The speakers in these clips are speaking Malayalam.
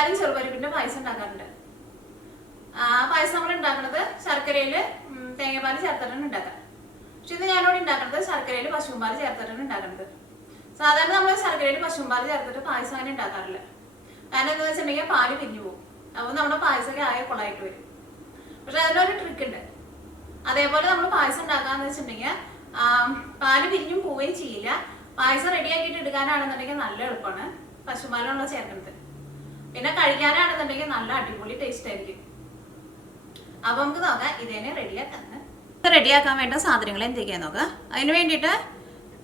എല്ലാവരും ചെറുപരിപ്പിന്റെ പായസം ഉണ്ടാക്കാറുണ്ട്. പായസം നമ്മൾ ഉണ്ടാക്കുന്നത് ശർക്കരയിൽ തേങ്ങാപ്പാൽ ചേർത്തിട്ടാണ് ഉണ്ടാക്കുക. പക്ഷെ ഇത് ഞാനിവിടെ ഉണ്ടാക്കുന്നത് ശർക്കരയിൽ പശുമ്പാൽ ചേർത്തിട്ടാണ് ഉണ്ടാക്കുന്നത്. സാധാരണ നമ്മൾ ശർക്കരയിൽ പശുമ്പാൽ ചേർത്തിട്ട് പായസം അങ്ങനെ ഉണ്ടാക്കാറില്ല. കാരണം എന്താണെന്ന് വെച്ചിട്ടുണ്ടെങ്കിൽ പാല് പിരിഞ്ഞു പോകും. അപ്പോൾ നമ്മുടെ പായസമൊക്കെ ആകെ കൊളായിട്ട് വരും. പക്ഷെ അതിനൊരു ട്രിക്ക് ഉണ്ട്. അതേപോലെ നമ്മൾ പായസം ഉണ്ടാക്കാന്ന് വെച്ചിട്ടുണ്ടെങ്കിൽ പാല് പിരിഞ്ഞും പോവുകയും ചെയ്യില്ല. പായസം റെഡിയാക്കിയിട്ട് എടുക്കാനാണെന്നുണ്ടെങ്കിൽ നല്ല എളുപ്പമാണ് പശുമ്പാലുള്ള ചേർക്കുന്നത്. പിന്നെ കഴിക്കാനാണെന്നുണ്ടെങ്കിൽ നല്ല അടിപൊളി ടേസ്റ്റ് ആയിരിക്കും. അപ്പൊ നമുക്ക് നോക്കാം ഇതേനെ റെഡിയാക്കാൻ വേണ്ട സാധനങ്ങൾ എന്തൊക്കെയാന്ന് നോക്കാം. അതിന് വേണ്ടിയിട്ട്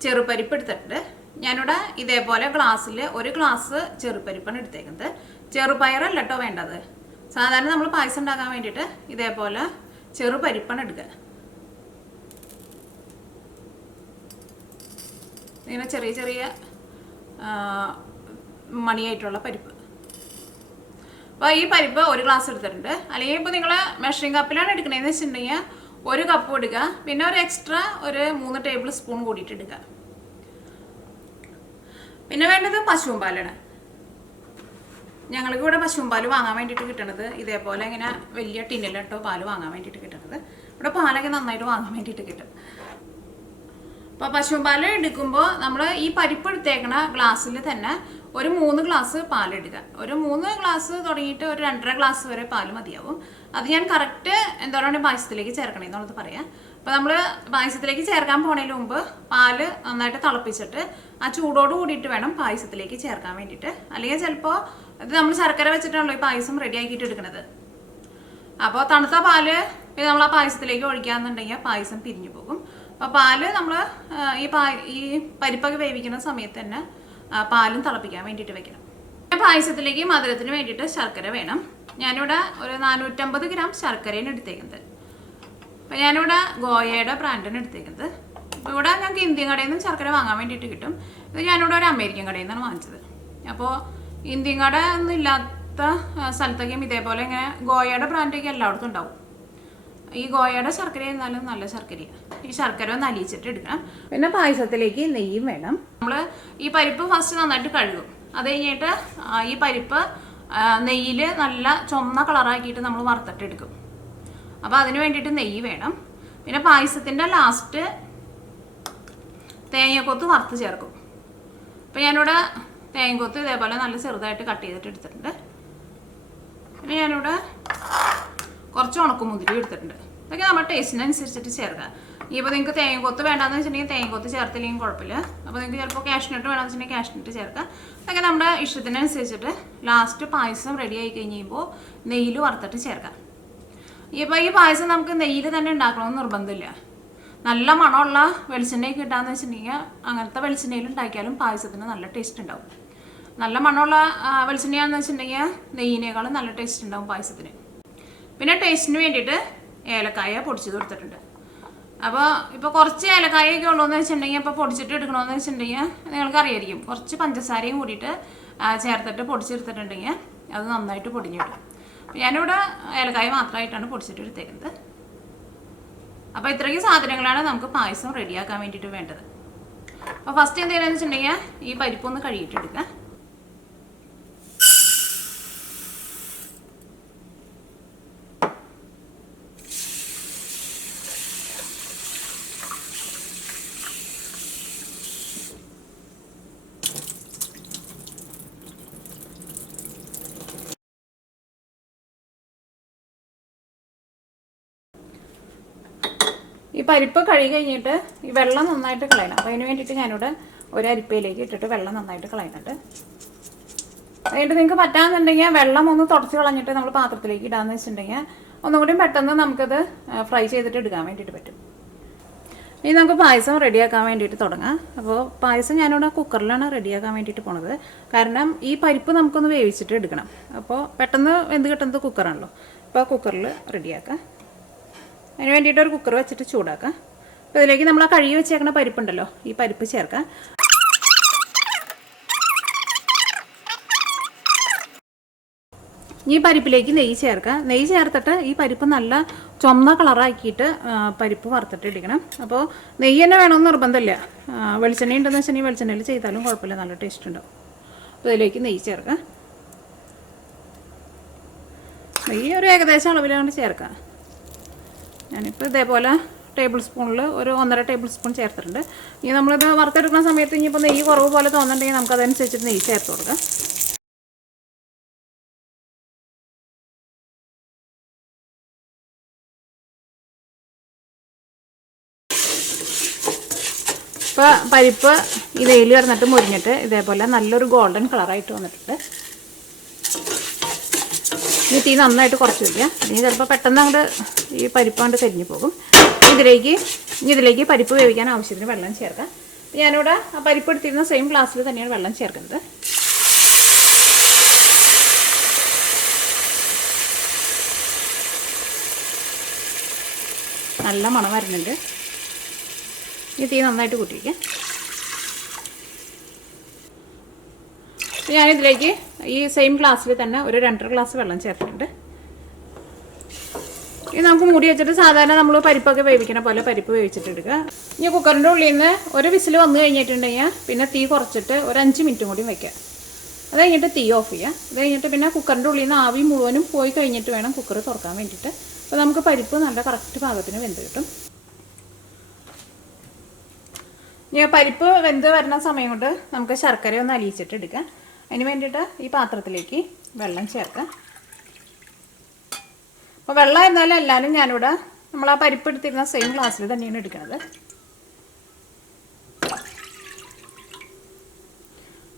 ചെറുപരിപ്പ് എടുത്തിട്ടുണ്ട്. ഞാനിവിടെ ഇതേപോലെ ഗ്ലാസ്സിൽ 1 ഗ്ലാസ് ചെറുപരിപ്പാണ് എടുത്തേക്കുന്നത്. ചെറുപയറല്ല കേട്ടോ വേണ്ടത്. സാധാരണ നമ്മൾ പായസം ഉണ്ടാക്കാൻ വേണ്ടിയിട്ട് ഇതേപോലെ ചെറുപരിപ്പാണ് എടുക്കുക. ഇങ്ങനെ ചെറിയ ചെറിയ മണിയായിട്ടുള്ള പരിപ്പ്. അപ്പോൾ ഈ പരിപ്പ് 1 ഗ്ലാസ് എടുത്തിട്ടുണ്ട്. അല്ലെങ്കിൽ ഇപ്പോൾ നിങ്ങൾ മെഷറിംഗ് കപ്പിലാണ് എടുക്കണതെന്ന് വെച്ചിട്ടുണ്ടെങ്കിൽ 1 കപ്പ് എടുക്കുക. പിന്നെ ഒരു എക്സ്ട്രാ ഒരു 3 ടേബിൾ സ്പൂൺ കൂടിയിട്ട് എടുക്കുക. പിന്നെ വേണ്ടത് പശുവും പാലാണ്. ഞങ്ങൾക്ക് ഇവിടെ പശുവും പാല് വാങ്ങാൻ വേണ്ടിയിട്ട് കിട്ടണത് ഇതേപോലെ ഇങ്ങനെ വലിയ ടിന്നിലിട്ടോ പാല് വാങ്ങാൻ വേണ്ടിയിട്ട് കിട്ടണത്. ഇവിടെ പാലൊക്കെ നന്നായിട്ട് വാങ്ങാൻ വേണ്ടിയിട്ട് കിട്ടും. അപ്പോൾ പശുവും പാല് എടുക്കുമ്പോൾ നമ്മൾ ഈ പരിപ്പ് എടുത്തേക്കണ ഗ്ലാസ്സിൽ തന്നെ ഒരു 3 ഗ്ലാസ് പാലെടുക്കുക. ഒരു 3 ഗ്ലാസ് തുടങ്ങിയിട്ട് ഒരു 2.5 ഗ്ലാസ് വരെ പാല് മതിയാവും. അത് ഞാൻ കറക്റ്റ് എന്തോരാണ് പായസത്തിലേക്ക് ചേർക്കണമെന്നുള്ളത് പറയാം. അപ്പോൾ നമ്മൾ പായസത്തിലേക്ക് ചേർക്കാൻ പോണതിന് മുമ്പ് പാല് നന്നായിട്ട് തിളപ്പിച്ചിട്ട് ആ ചൂടോട് കൂടിയിട്ട് വേണം പായസത്തിലേക്ക് ചേർക്കാൻ വേണ്ടിയിട്ട്. അല്ലെങ്കിൽ ചിലപ്പോൾ ഇത് നമ്മൾ ശർക്കര വെച്ചിട്ടാണല്ലോ ഈ പായസം റെഡി ആക്കിയിട്ട് എടുക്കുന്നത്. അപ്പോൾ തണുത്ത പാല് പിന്നെ നമ്മൾ ആ പായസത്തിലേക്ക് ഒഴിക്കാന്നുണ്ടെങ്കിൽ പായസം പിരിഞ്ഞു പോകും. അപ്പോൾ പാല് നമ്മൾ ഈ പരിപ്പൊക്കെ വേവിക്കുന്ന സമയത്ത് തന്നെ പാലും തിളപ്പിക്കാൻ വേണ്ടിയിട്ട് വെക്കണം. പായസത്തിലേക്ക് മധുരത്തിന് വേണ്ടിയിട്ട് ശർക്കര വേണം. ഞാനിവിടെ ഒരു 450 ഗ്രാം ശർക്കരയാണ് എടുത്തേക്കുന്നത്. അപ്പോൾ ഞാനിവിടെ ഗോയയുടെ ബ്രാൻഡാണ് എടുത്തേക്കുന്നത്. അപ്പോൾ ഇവിടെ ഞങ്ങൾക്ക് ഇന്ത്യൻ കടയിൽ നിന്ന് ശർക്കര വാങ്ങാൻ വേണ്ടിയിട്ട് കിട്ടും. ഇത് ഞാനിവിടെ ഒരു അമേരിക്കൻ കടയിൽ നിന്നാണ് വാങ്ങിച്ചത്. അപ്പോൾ ഇന്ത്യൻ കട ഒന്നും ഇല്ലാത്ത സ്ഥലത്തേക്കും ഇതേപോലെ ഇങ്ങനെ ഗോയയുടെ ബ്രാൻഡൊക്കെ എല്ലായിടത്തും ഉണ്ടാവും. ഈ ഗോയയുടെ ശർക്കര എന്നാലും നല്ല ശർക്കരയാണ്. ഈ ശർക്കര ഒന്ന് അലിയിച്ചിട്ട് എടുക്കണം. പിന്നെ പായസത്തിലേക്ക് നെയ്യും വേണം. നമ്മൾ ഈ പരിപ്പ് ഫസ്റ്റ് നന്നായിട്ട് കഴുകും. അത് കഴിഞ്ഞിട്ട് ഈ പരിപ്പ് നെയ്യിൽ നല്ല ചുവന്ന കളറാക്കിയിട്ട് നമ്മൾ വറുത്തിട്ട് എടുക്കും. അപ്പോൾ അതിന് വേണ്ടിയിട്ട് നെയ്യ് വേണം. പിന്നെ പായസത്തിൻ്റെ ലാസ്റ്റ് തേങ്ങക്കൊത്ത് വറുത്ത് ചേർക്കും. അപ്പോൾ ഞാനിവിടെ തേങ്ങക്കൊത്ത് ഇതേപോലെ നല്ല ചെറുതായിട്ട് കട്ട് ചെയ്തിട്ട് എടുത്തിട്ടുണ്ട്. പിന്നെ ഞാനിവിടെ കുറച്ച് ഉണക്കമുന്തിരി എടുത്തിട്ടുണ്ട്. ഇതൊക്കെ നമ്മുടെ ടേസ്റ്റിനനുസരിച്ചിട്ട് ചേർക്കാം. ഇപ്പോൾ നിങ്ങൾക്ക് തേങ്ങക്കൊത്ത് വേണ്ടാന്ന് വെച്ചിട്ടുണ്ടെങ്കിൽ തേങ്ങക്കൊത്ത് ചേർത്തില്ലെങ്കിൽ കുഴപ്പമില്ല. അപ്പോൾ നിങ്ങൾക്ക് ചിലപ്പോൾ കാഷ്നട്ട് വേണമെന്ന് വെച്ചിട്ടുണ്ടെങ്കിൽ കാഷ്നട്ട് ചേർക്കാം. അതൊക്കെ നമ്മുടെ ഇഷ്ടത്തിനനുസരിച്ചിട്ട് ലാസ്റ്റ് പായസം റെഡി ആയി കഴിയുമ്പോൾ നെയ്യിൽ വറുത്തിട്ട് ചേർക്കാം. ഇപ്പോൾ ഈ പായസം നമുക്ക് നെയ്യിൽ തന്നെ ഉണ്ടാക്കണമെന്ന് നിർബന്ധമില്ല. നല്ല മണമുള്ള വെളിച്ചെണ്ണയൊക്കെ കിട്ടാന്ന് വെച്ചിട്ടുണ്ടെങ്കിൽ അങ്ങനത്തെ വെളിച്ചെണ്ണയിൽ ഉണ്ടാക്കിയാലും പായസത്തിന് നല്ല ടേസ്റ്റ് ഉണ്ടാവും. നല്ല മണമുള്ള വെളിച്ചെണ്ണയാണെന്ന് വെച്ചിട്ടുണ്ടെങ്കിൽ നെയ്യിനേക്കാളും നല്ല ടേസ്റ്റ് ഉണ്ടാവും പായസത്തിന്. പിന്നെ ടേസ്റ്റിന് വേണ്ടിയിട്ട് ഏലക്കായ പൊടിച്ചത് കൊടുത്തിട്ടുണ്ട്. അപ്പോൾ ഇപ്പോൾ കുറച്ച് ഏലക്കായൊക്കെ ഉള്ളൂന്ന് വെച്ചിട്ടുണ്ടെങ്കിൽ ഇപ്പോൾ പൊടിച്ചിട്ട് എടുക്കണമെന്ന് വെച്ചിട്ടുണ്ടെങ്കിൽ നിങ്ങൾക്ക് അറിയായിരിക്കും. കുറച്ച് പഞ്ചസാരയും കൂടിയിട്ട് ചേർത്തിട്ട് പൊടിച്ചെടുത്തിട്ടുണ്ടെങ്കിൽ അത് നന്നായിട്ട് പൊടിഞ്ഞു കിട്ടും. ഞാനിവിടെ ഏലക്കായ മാത്രമായിട്ടാണ് പൊടിച്ചിട്ട് എടുത്തേക്കുന്നത്. അപ്പോൾ ഇത്രയ്ക്ക് സാധനങ്ങളാണ് നമുക്ക് പായസം റെഡിയാക്കാൻ വേണ്ടിയിട്ട് വേണ്ടത്. അപ്പോൾ ഫസ്റ്റ് എന്ത് ചെയ്യണമെന്ന് വെച്ചിട്ടുണ്ടെങ്കിൽ ഈ പരിപ്പൊന്ന് കഴുകിയിട്ടെടുക്കുക. ഈ പരിപ്പ് കഴുകി കഴിഞ്ഞിട്ട് ഈ വെള്ളം നന്നായിട്ട് കളയണം. അപ്പോൾ അതിന് വേണ്ടിയിട്ട് ഞാനിവിടെ ഒരു അരിപ്പയിലേക്ക് ഇട്ടിട്ട് വെള്ളം നന്നായിട്ട് കളയുന്നുണ്ട്. അതിട്ട് നിങ്ങൾക്ക് പറ്റാമെന്നുണ്ടെങ്കിൽ വെള്ളം ഒന്ന് തുടച്ച് കളഞ്ഞിട്ട് നമ്മൾ പാത്രത്തിലേക്ക് ഇടാമെന്ന് വെച്ചിട്ടുണ്ടെങ്കിൽ ഒന്നുകൂടി പെട്ടെന്ന് നമുക്കത് ഫ്രൈ ചെയ്തിട്ട് എടുക്കാൻ വേണ്ടിയിട്ട് പറ്റും. ഇനി നമുക്ക് പായസം റെഡിയാക്കാൻ വേണ്ടിയിട്ട് തുടങ്ങാം. അപ്പോൾ പായസം ഞാനിവിടെ കുക്കറിലാണ് റെഡിയാക്കാൻ വേണ്ടിയിട്ട് പോണത്. കാരണം ഈ പരിപ്പ് നമുക്കൊന്ന് വേവിച്ചിട്ട് എടുക്കണം. അപ്പോൾ പെട്ടെന്ന് വെന്ത് കിട്ടുന്നത് കുക്കറാണല്ലോ. അപ്പോൾ കുക്കറിൽ റെഡിയാക്കാം. അതിന് വേണ്ടിയിട്ട് ഒരു കുക്കർ വെച്ചിട്ട് ചൂടാക്കാം. അപ്പോൾ ഇതിലേക്ക് നമ്മൾ ആ കഴുകി വെച്ചേക്കുന്ന പരിപ്പുണ്ടല്ലോ, ഈ പരിപ്പ് ചേർക്കാം. ഈ പരിപ്പിലേക്ക് നെയ്യ് ചേർക്കാം. നെയ്യ് ചേർത്തിട്ട് ഈ പരിപ്പ് നല്ല ചുവന്ന കളറാക്കിയിട്ട് പരിപ്പ് വറുത്തിട്ട് ഇടിക്കണം. അപ്പോൾ നെയ്യ് തന്നെ വേണമെന്ന് നിർബന്ധമില്ല. വെളിച്ചെണ്ണ ഉണ്ടെന്ന് വെച്ചിട്ടുണ്ടെങ്കിൽ വെളിച്ചെണ്ണയിൽ ചെയ്താലും കുഴപ്പമില്ല, നല്ല ടേസ്റ്റ് ഉണ്ടാവും. അപ്പോൾ ഇതിലേക്ക് നെയ്യ് ചേർക്കാം. ഈ ഒരു ഏകദേശം അളവിലാണ് ചേർക്കുക. ഞാനിപ്പോൾ ഇതേപോലെ ടേബിൾ സ്പൂണിൽ ഒരു 1.5 ടേബിൾ സ്പൂൺ ചേർത്തിട്ടുണ്ട്. ഇനി നമ്മളിത് വറുത്തെടുക്കുന്ന സമയത്ത് ഇനിയിപ്പോൾ നെയ്യ് കുറവ് പോലെ തോന്നുന്നുണ്ടെങ്കിൽ നമുക്കതനുസരിച്ചിട്ട് നെയ്യ് ചേർത്ത് കൊടുക്കാം. ഇപ്പോൾ പരിപ്പ് ഈ വെയിൽ കിടന്നിട്ട് മുരിഞ്ഞിട്ട് ഇതേപോലെ നല്ലൊരു ഗോൾഡൻ കളറായിട്ട് വന്നിട്ടുണ്ട്. ഈ തീ നന്നായിട്ട് കുറച്ച് വയ്ക്കുക. ഇനി ചിലപ്പോൾ പെട്ടെന്ന് അങ്ങോട്ട് ഈ പരിപ്പ് കൊണ്ട് കരിഞ്ഞു പോകും. ഇതിലേക്ക് പരിപ്പ് വേവിക്കാൻ ആവശ്യത്തിന് വെള്ളം ചേർക്കാം. ഞാനിവിടെ ആ പരിപ്പ് എടുത്തിരുന്ന സെയിം ഗ്ലാസ്സിൽ തന്നെയാണ് വെള്ളം ചേർക്കുന്നത്. നല്ല മണം വരുന്നുണ്ട്. ഈ തീ നന്നായിട്ട് കൂട്ടിയിരിക്കാം. ഞാനിതിലേക്ക് ഈ സെയിം ഗ്ലാസ്സിൽ തന്നെ ഒരു 2.5 ഗ്ലാസ് വെള്ളം ചേർത്തിട്ടുണ്ട്. ഇത് നമുക്ക് മൂടി വെച്ചിട്ട് സാധാരണ നമ്മൾ പരിപ്പൊക്കെ വേവിക്കണ പോലെ പരിപ്പ് വേവിച്ചിട്ടെടുക്കുക. ഇനി കുക്കറിൻ്റെ ഉള്ളിൽ നിന്ന് ഒരു വിസിൽ വന്നു കഴിഞ്ഞിട്ടുണ്ടെങ്കിൽ പിന്നെ തീ കുറച്ചിട്ട് ഒരു 5 മിനിറ്റും കൂടി വയ്ക്കുക. അത് കഴിഞ്ഞിട്ട് തീ ഓഫ് ചെയ്യുക. അത് കഴിഞ്ഞിട്ട് പിന്നെ കുക്കറിൻ്റെ ഉള്ളിൽ നിന്ന് ആവി മുഴുവനും പോയി കഴിഞ്ഞിട്ട് വേണം കുക്കർ തുറക്കാൻ വേണ്ടിയിട്ട്. അപ്പോൾ നമുക്ക് പരിപ്പ് നല്ല കറക്റ്റ് പാകത്തിന് വെന്ത് കിട്ടും. ഇനി പരിപ്പ് വെന്ത് വരുന്ന സമയം കൊണ്ട് നമുക്ക് ശർക്കര ഒന്ന് അലിയിച്ചിട്ട് എടുക്കാം. അതിന് വേണ്ടിയിട്ട് ഈ പാത്രത്തിലേക്ക് വെള്ളം ചേർക്കാം. അപ്പോൾ വെള്ളം ആയിരുന്നാലും എല്ലാവരും ഞാനിവിടെ നമ്മൾ ആ പരിപ്പ് എടുത്തിരുന്ന സെയിം ഗ്ലാസ്സിൽ തന്നെയാണ് എടുക്കുന്നത്.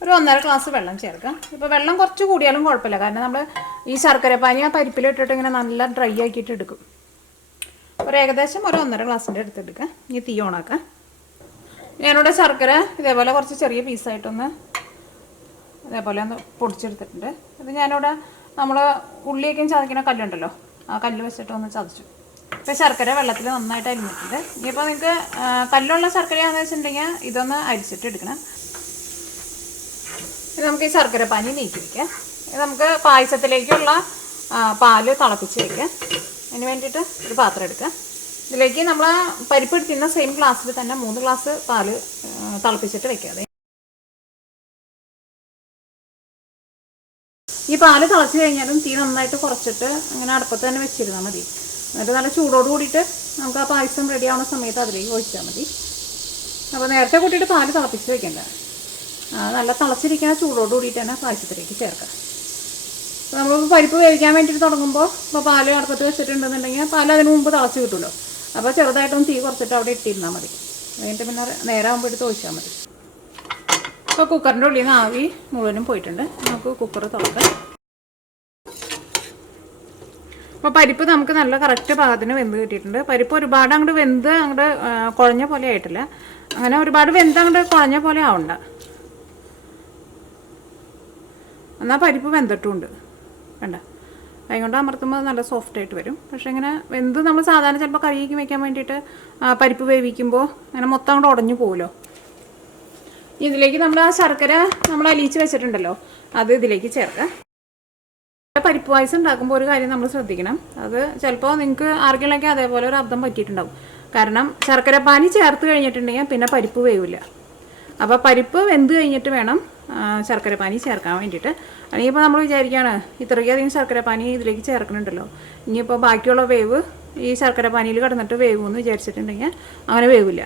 ഒരു 1.5 ഗ്ലാസ് വെള്ളം ചേർക്കാം. ഇപ്പോൾ വെള്ളം കുറച്ച് കൂടിയാലും കുഴപ്പമില്ല. കാരണം നമ്മൾ ഈ ശർക്കര പാനി ആ പരിപ്പിലിട്ടിട്ട് ഇങ്ങനെ നല്ല ഡ്രൈ ആക്കിയിട്ട് എടുക്കും. ഏകദേശം ഒരു 1.5 ഗ്ലാസിൻ്റെ എടുത്തെടുക്കാം. ഇനി തീ ഓണാക്കാം. ഞാനിവിടെ ശർക്കര ഇതേപോലെ കുറച്ച് ചെറിയ പീസായിട്ടൊന്ന് ഇതേപോലെ ഒന്ന് പൊടിച്ചെടുത്തിട്ടുണ്ട്. ഇത് ഞാനിവിടെ നമ്മൾ ഉള്ളിയൊക്കെ ചതയ്ക്കുന്ന കല്ലുണ്ടല്ലോ, ആ കല്ല് വെച്ചിട്ട് ഒന്ന് ചതച്ചു. ഇപ്പോൾ ശർക്കര വെള്ളത്തിൽ നന്നായിട്ട് അരിഞ്ഞിട്ടുണ്ട്. ഇനിയിപ്പോൾ നിങ്ങൾക്ക് കല്ലുള്ള ശർക്കരയാണെന്ന് വെച്ചിട്ടുണ്ടെങ്കിൽ ഇതൊന്ന് അരിച്ചിട്ട് എടുക്കണം. ഇത് നമുക്ക് ഈ ശർക്കര പാനി നീക്കി വയ്ക്കാം. ഇത് നമുക്ക് പായസത്തിലേക്കുള്ള പാല് തിളപ്പിച്ച് വയ്ക്കാം. അതിന് വേണ്ടിയിട്ട് ഒരു പാത്രം എടുക്കാം. ഇതിലേക്ക് നമ്മൾ പരിപ്പ് എടുത്തിരുന്ന സെയിം ഗ്ലാസ്സിൽ തന്നെ 3 ഗ്ലാസ് പാല് തിളപ്പിച്ചിട്ട് വെക്കാതെ. ഈ പാല് തിളച്ച് കഴിഞ്ഞാലും തീ നന്നായിട്ട് കുറച്ചിട്ട് അങ്ങനെ അടുപ്പത്ത് തന്നെ വെച്ചിരുന്നാൽ മതി. എന്നിട്ട് നല്ല ചൂടോട് കൂടിയിട്ട് നമുക്ക് ആ പായസം റെഡി ആവുന്ന സമയത്ത് അതിലേക്ക് ഒഴിച്ചാൽ മതി. അപ്പോൾ നേരത്തെ കൂട്ടിയിട്ട് പാല് തിളപ്പിച്ച് വെക്കേണ്ട. നല്ല തിളച്ചിരിക്കുന്ന ചൂടോട് കൂടിയിട്ട് തന്നെ പായസത്തിലേക്ക് ചേർക്കാം. അപ്പോൾ നമ്മൾ പരിപ്പ് വേവിക്കാൻ വേണ്ടിയിട്ട് തുടങ്ങുമ്പോൾ ഇപ്പോൾ പാല് അടുപ്പത്ത് വെച്ചിട്ടുണ്ടെന്നുണ്ടെങ്കിൽ പാല് അതിന് മുമ്പ് തിളച്ച് കിട്ടുമല്ലോ. അപ്പോൾ ചെറുതായിട്ടൊന്ന് തീ കുറച്ചിട്ട് അവിടെ ഇട്ടിരുന്നാൽ മതി. എന്നിട്ട് പിന്നെ നേരാകുമ്പോൾ എടുത്ത് ഒഴിച്ചാൽ മതി. ഇപ്പോൾ കുക്കറിൻ്റെ ഉള്ളിൽ നിന്ന് ആവി മുഴുവനും പോയിട്ടുണ്ട്. നമുക്ക് കുക്കർ തുറക്കാം. അപ്പോൾ പരിപ്പ് നമുക്ക് നല്ല കറക്റ്റ് പാകത്തിന് വെന്ത് കിട്ടിയിട്ടുണ്ട്. പരിപ്പ് ഒരുപാട് അങ്ങോട്ട് വെന്ത് അങ്ങോട്ട് കുഴഞ്ഞ പോലെ ആയിട്ടില്ല. അങ്ങനെ ഒരുപാട് വെന്ത് അങ്ങോട്ട് കുഴഞ്ഞ പോലെ ആവണ്ട. എന്നാൽ പരിപ്പ് വെന്തിട്ടുമുണ്ട്. വേണ്ട അതുകൊണ്ട് അമർത്തുമ്പോൾ നല്ല സോഫ്റ്റായിട്ട് വരും. പക്ഷേ ഇങ്ങനെ വെന്ത് നമ്മൾ സാധാരണ ചിലപ്പോൾ കറിയൊക്കെ വയ്ക്കാൻ വേണ്ടിയിട്ട് പരിപ്പ് വേവിക്കുമ്പോൾ അങ്ങനെ മൊത്തം അങ്ങോട്ട് ഉടഞ്ഞു പോകുമല്ലോ. ഇതിലേക്ക് നമ്മൾ ആ ശർക്കര നമ്മൾ അലിയിച്ച് വെച്ചിട്ടുണ്ടല്ലോ, അത് ഇതിലേക്ക് ചേർക്കാം. പരിപ്പ് പായസം ഉണ്ടാക്കുമ്പോൾ ഒരു കാര്യം നമ്മൾ ശ്രദ്ധിക്കണം. അത് ചിലപ്പോൾ നിങ്ങൾക്ക് ആർക്കെങ്കിലൊക്കെ അതേപോലെ ഒരു അബദ്ധം പറ്റിയിട്ടുണ്ടാവും. കാരണം ശർക്കര പാനി ചേർത്ത് കഴിഞ്ഞിട്ടുണ്ടെങ്കിൽ പിന്നെ പരിപ്പ് വേവില്ല. അപ്പോൾ പരിപ്പ് വെന്ത് കഴിഞ്ഞിട്ട് വേണം ശർക്കര പാനി ചേർക്കാൻ വേണ്ടിയിട്ട്. അല്ലെങ്കിൽ ഇപ്പോൾ നമ്മൾ വിചാരിക്കുകയാണ് ഇത്രയ്ക്കധികം ശർക്കര പാനി ഇതിലേക്ക് ചേർക്കുന്നുണ്ടല്ലോ, ഇനിയിപ്പോൾ ബാക്കിയുള്ള വേവ് ഈ ശർക്കര പാനിയിൽ കിടന്നിട്ട് വേവുമെന്ന് വിചാരിച്ചിട്ടുണ്ടെങ്കിൽ അങ്ങനെ വേവില്ല.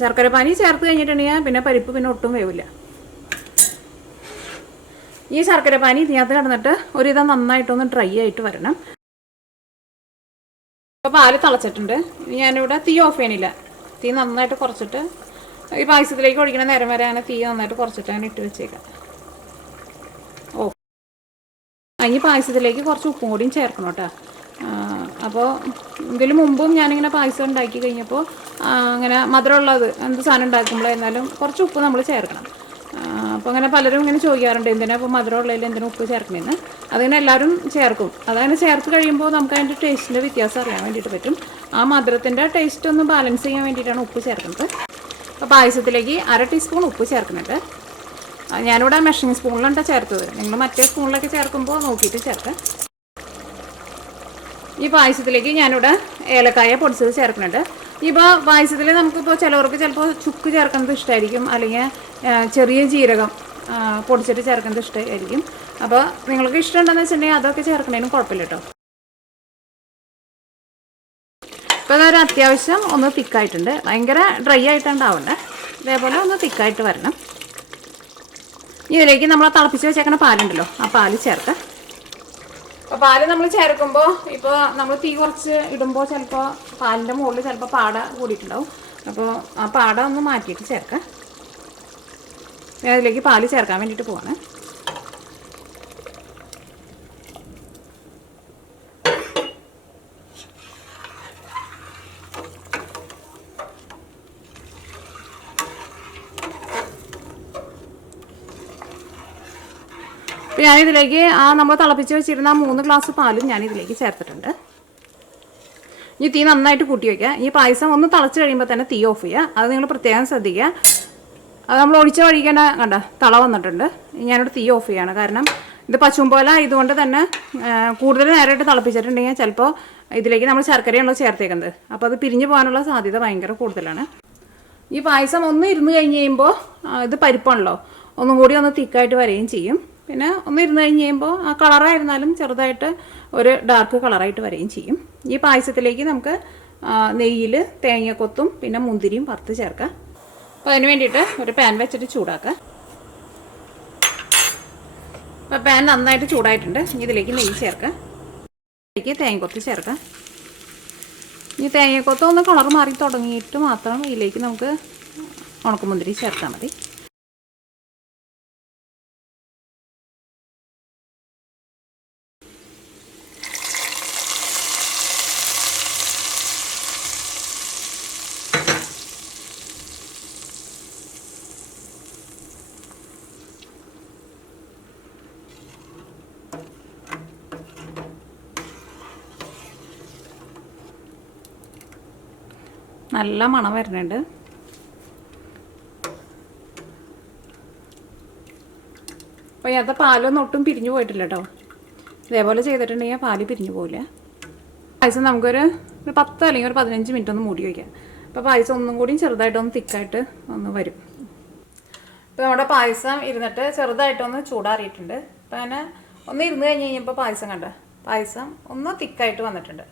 ശർക്കര പാനി ചേർത്ത് കഴിഞ്ഞിട്ടുണ്ടെങ്കിൽ പിന്നെ പരിപ്പ് പിന്നെ ഒട്ടും വേവില്ല. ഈ ശർക്കര പാനി ഇതിനകത്ത് കിടന്നിട്ട് ഒരുവിധം നന്നായിട്ടൊന്ന് ഡ്രൈ ആയിട്ട് വരണം. അപ്പോൾ പാല് തിളച്ചിട്ടുണ്ട്. ഞാനിവിടെ തീ ഓഫ് ചെയ്യണില്ല. തീ നന്നായിട്ട് കുറച്ചിട്ട് ഈ പായസത്തിലേക്ക് ഒഴിക്കണ നേരം വരെ അങ്ങനെ തീ നന്നായിട്ട് കുറച്ചിട്ട് അങ്ങനെ ഇട്ട് വെച്ചേക്കാം. ഈ പായസത്തിലേക്ക് കുറച്ച് ഉപ്പും കൂടിയും ചേർക്കണം കേട്ടോ. അപ്പോൾ ഇതിന് മുമ്പും ഞാനിങ്ങനെ പായസം ഉണ്ടാക്കി കഴിഞ്ഞപ്പോൾ അങ്ങനെ മധുരമുള്ളത് എന്ത് സാധനം ഉണ്ടാക്കുമ്പോഴായിരുന്നാലും കുറച്ച് ഉപ്പ് നമ്മൾ ചേർക്കണം. അപ്പോൾ അങ്ങനെ പലരും ഇങ്ങനെ ചോദിക്കാറുണ്ട് എന്തിനാ ഇപ്പോൾ മധുരമുള്ളതിൽ എന്തിനാ ഉപ്പ് ചേർക്കണമെന്ന്. അതിങ്ങനെ എല്ലാവരും ചേർക്കും. അതങ്ങനെ ചേർത്ത് കഴിയുമ്പോൾ നമുക്ക് അതിൻ്റെ ടേസ്റ്റിൻ്റെ വ്യത്യാസം അറിയാൻ വേണ്ടിയിട്ട് പറ്റും. ആ മധുരത്തിൻ്റെ ടേസ്റ്റ് ഒന്ന് ബാലൻസ് ചെയ്യാൻ വേണ്ടിയിട്ടാണ് ഉപ്പ് ചേർക്കുന്നത്. അപ്പോൾ പായസത്തിലേക്ക് 1/2 ടീസ്പൂൺ ഉപ്പ് ചേർക്കുന്നുണ്ട്. ഞാനിവിടെ മെഷറിംഗ് സ്പൂണിലാണ് ചേർത്തത്. നിങ്ങൾ മറ്റേ സ്പൂണിലൊക്കെ ചേർക്കുമ്പോൾ നോക്കിയിട്ട് ചേർക്കാം. ഈ പായസത്തിലേക്ക് ഞാനിവിടെ ഏലക്കായ പൊടിച്ചത് ചേർക്കുന്നുണ്ട്. ഇപ്പോൾ പായസത്തിൽ നമുക്കിപ്പോൾ ചിലവർക്ക് ചിലപ്പോൾ ചുക്ക് ചേർക്കുന്നത് ഇഷ്ടമായിരിക്കും, അല്ലെങ്കിൽ ചെറിയ ജീരകം പൊടിച്ചിട്ട് ചേർക്കുന്നത് ഇഷ്ടമായിരിക്കും. അപ്പോൾ നിങ്ങൾക്ക് ഇഷ്ടമുണ്ടെന്ന് വെച്ചിട്ടുണ്ടെങ്കിൽ അതൊക്കെ ചേർക്കണേനും കുഴപ്പമില്ല കേട്ടോ. ഇപ്പോൾ അതൊരു അത്യാവശ്യം ഒന്ന് തിക്കായിട്ടുണ്ട്. ഭയങ്കര ഡ്രൈ ആയിട്ടുണ്ടാവണ്ടേ, ഇതേപോലെ ഒന്ന് തിക്കായിട്ട് വരണം. ഇതിലേക്ക് നമ്മൾ തിളപ്പിച്ച് വെച്ചേക്കണ പാലുണ്ടല്ലോ, ആ പാല് ചേർക്കാം. അപ്പോൾ പാല് നമ്മൾ ചേർക്കുമ്പോൾ ഇപ്പോൾ നമ്മൾ തീ കുറച്ച് ഇടുമ്പോൾ ചിലപ്പോൾ പാലിൻ്റെ മുകളിൽ ചിലപ്പോൾ പാട കൂടിയിട്ടുണ്ടാവും. അപ്പോൾ ആ പാട ഒന്ന് മാറ്റിയിട്ട് ചേർക്കാം. ഞാൻ അതിലേക്ക് പാല് ചേർക്കാൻ വേണ്ടിയിട്ട് പോവാണ്. അപ്പോൾ ഞാനിതിലേക്ക് നമ്മൾ തിളപ്പിച്ച് വെച്ചിരുന്ന 3 ഗ്ലാസ് പാലും ഞാനിതിലേക്ക് ചേർത്തിട്ടുണ്ട്. ഈ തീ നന്നായിട്ട് കൂട്ടി വയ്ക്കുക. ഈ പായസം ഒന്ന് തിളച്ച് കഴിയുമ്പോൾ തന്നെ തീ ഓഫ് ചെയ്യുക. അത് നിങ്ങൾ പ്രത്യേകം ശ്രദ്ധിക്കുക. അത് നമ്മൾ ഒഴിച്ച വഴിക്കേണ്ട കണ്ട തള വന്നിട്ടുണ്ട്. ഞാനിവിടെ തീ ഓഫ് ചെയ്യാണ്. കാരണം ഇത് പശുമ്പോലെ ഇതുകൊണ്ട് തന്നെ കൂടുതൽ നേരമായിട്ട് തിളപ്പിച്ചിട്ടുണ്ടെങ്കിൽ ചിലപ്പോൾ ഇതിലേക്ക് നമ്മൾ ശർക്കരയാണല്ലോ ചേർത്തേക്കുന്നത്. അപ്പോൾ അത് പിരിഞ്ഞു പോകാനുള്ള സാധ്യത ഭയങ്കര കൂടുതലാണ്. ഈ പായസം ഒന്ന് ഇരുന്ന് കഴിഞ്ഞ് കഴിയുമ്പോൾ ഇത് പരിപ്പാണല്ലോ, ഒന്നും കൂടി ഒന്ന് തിക്കായിട്ട് വരികയും ചെയ്യും. പിന്നെ ഒന്ന് ഇരുന്ന് കഴിഞ്ഞ് കഴിയുമ്പോൾ ആ കളറായിരുന്നാലും ചെറുതായിട്ട് ഒരു ഡാർക്ക് കളറായിട്ട് വരികയും ചെയ്യും. ഈ പായസത്തിലേക്ക് നമുക്ക് നെയ്യിൽ തേങ്ങക്കൊത്തും പിന്നെ മുന്തിരിയും വറുത്ത് ചേർക്കാം. അപ്പോൾ അതിന് വേണ്ടിയിട്ട് ഒരു പാൻ വെച്ചിട്ട് ചൂടാക്കുക. അപ്പോൾ പാൻ നന്നായിട്ട് ചൂടായിട്ടുണ്ട്. ഇതിലേക്ക് നെയ്യ് ചേർക്കാം. ഇതിലേക്ക് തേങ്ങക്കൊത്ത് ചേർക്കാം. ഈ തേങ്ങക്കൊത്ത് ഒന്ന് കളർ മാറി തുടങ്ങിയിട്ട് മാത്രം ഇതിലേക്ക് നമുക്ക് ഉണക്കമുന്തിരി ചേർത്താൽ മതി. നല്ല മണം വരുന്നുണ്ട്. അപ്പോൾ അത് പാലൊന്നും ഒട്ടും പിരിഞ്ഞു പോയിട്ടില്ല കേട്ടോ. ഇതേപോലെ ചെയ്തിട്ടുണ്ടെങ്കിൽ പാല് പിരിഞ്ഞു പോവില്ല. പായസം നമുക്കൊരു 10 അല്ലെങ്കിൽ ഒരു 15 മിനിറ്റ് ഒന്ന് മൂടി വയ്ക്കാം. അപ്പോൾ പായസം ഒന്നും കൂടി ചെറുതായിട്ടൊന്ന് തിക്കായിട്ട് ഒന്ന് വരും. ഇപ്പോൾ നമ്മുടെ പായസം ഇരുന്നിട്ട് ചെറുതായിട്ടൊന്ന് ചൂടാറിയിട്ടുണ്ട്. അപ്പോൾ അങ്ങനെ ഒന്ന് ഇരുന്ന് കഴിഞ്ഞ് കഴിഞ്ഞപ്പോൾ പായസം കണ്ട പായസം ഒന്ന് തിക്കായിട്ട് വന്നിട്ടുണ്ട്.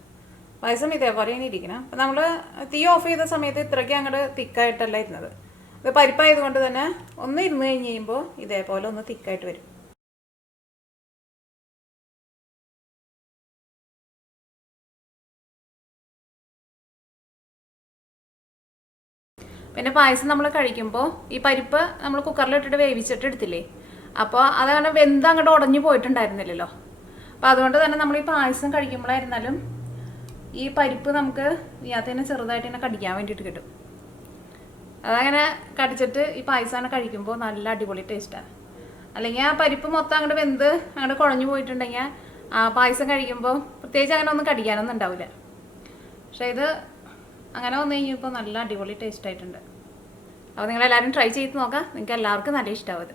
പായസം ഇതേപോലെയാണ് ഇരിക്കണം. അപ്പം നമ്മൾ തീ ഓഫ് ചെയ്ത സമയത്ത് ഇത്രയ്ക്ക് അങ്ങോട്ട് തിക്കായിട്ടല്ല ഇരുന്നത്. ഇത് പരിപ്പായതുകൊണ്ട് തന്നെ ഒന്ന് ഇരുന്ന് കഴിഞ്ഞ് കഴിയുമ്പോൾ ഇതേപോലെ ഒന്ന് തിക്കായിട്ട് വരും. പിന്നെ പായസം നമ്മൾ കഴിക്കുമ്പോൾ ഈ പരിപ്പ് നമ്മൾ കുക്കറിലിട്ടിട്ട് വേവിച്ചിട്ട് എടുത്തില്ലേ, അപ്പോൾ അതങ്ങനെ വെന്ത് അങ്ങോട്ട് ഉടഞ്ഞു പോയിട്ടുണ്ടായിരുന്നില്ലല്ലോ. അപ്പോൾ അതുകൊണ്ട് തന്നെ നമ്മൾ ഈ പായസം കഴിക്കുമ്പോഴായിരുന്നാലും ഈ പരിപ്പ് നമുക്ക് ഇതിനകത്ത് തന്നെ ചെറുതായിട്ട് തന്നെ കടിക്കാൻ വേണ്ടിയിട്ട് കിട്ടും. അതങ്ങനെ കടിച്ചിട്ട് ഈ പായസം അങ്ങനെ കഴിക്കുമ്പോൾ നല്ല അടിപൊളി ടേസ്റ്റാണ്. അല്ലെങ്കിൽ ആ പരിപ്പ് മൊത്തം അങ്ങോട്ട് വെന്ത് അങ്ങോട്ട് കുഴഞ്ഞു പോയിട്ടുണ്ടെങ്കിൽ ആ പായസം കഴിക്കുമ്പോൾ പ്രത്യേകിച്ച് അങ്ങനെ ഒന്നും കടിക്കാനൊന്നും ഉണ്ടാവില്ല. പക്ഷേ ഇത് അങ്ങനെ വന്നു കഴിഞ്ഞപ്പോൾ നല്ല അടിപൊളി ടേസ്റ്റ് ആയിട്ടുണ്ട്. അപ്പോൾ നിങ്ങളെല്ലാവരും ട്രൈ ചെയ്ത് നോക്കാം. നിങ്ങൾക്ക് എല്ലാവർക്കും നല്ല ഇഷ്ടമാവും ഇത്.